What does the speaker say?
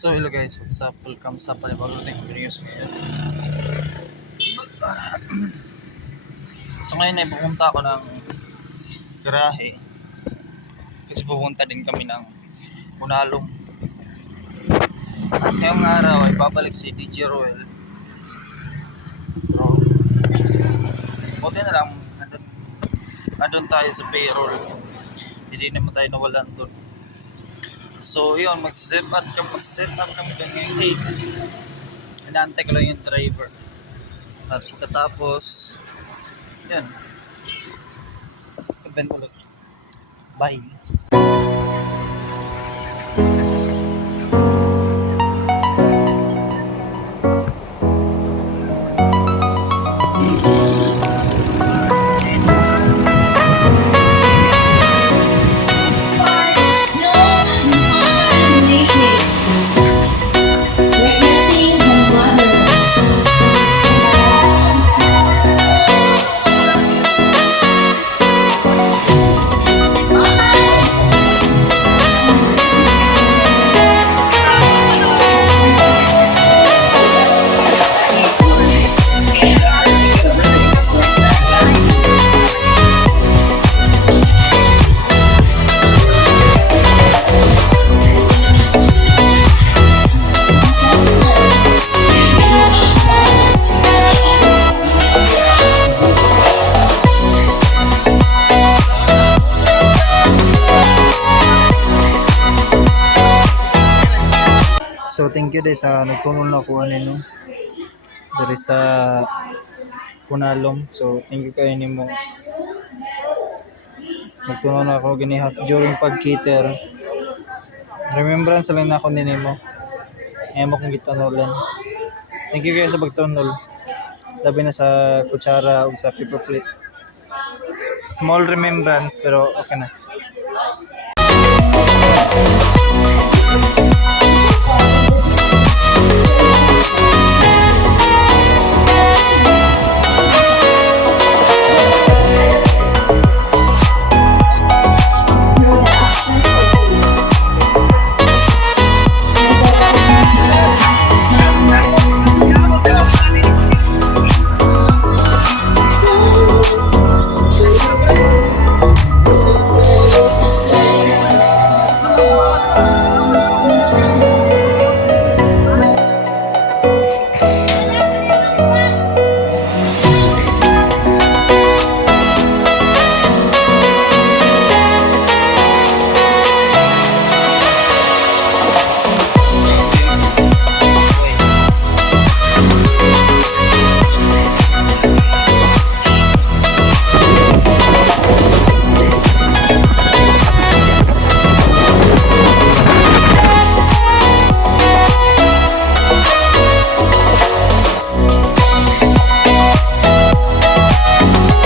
So hello guys, what's up? Welcome sa panibagong videos ngayon. So ngayon ay pupunta ako ng garahe kasi pupunta din kami ng Punalong. At ngayong araw ay babalik si DJ Roel. Pero buti na lang andun tayo sa payroll. Hindi naman tayo nawalan doon. So yun, mag-set up kami doon ngayong 8. Inaantay ko lang yung driver. At pagkatapos, yan. Event ulit. Bye. So thank you sa nagtunol na kuha nino dari sa Punalong. So thank you kayo nimo. Nagtunol na ako ginihap during pag-cater. Remembrance lang na ako nimo. Emo kong gitunulan. Thank you kayo sa pagtunol. Labi na sa kutsara o sa paper plate. Small remembrance pero okay na.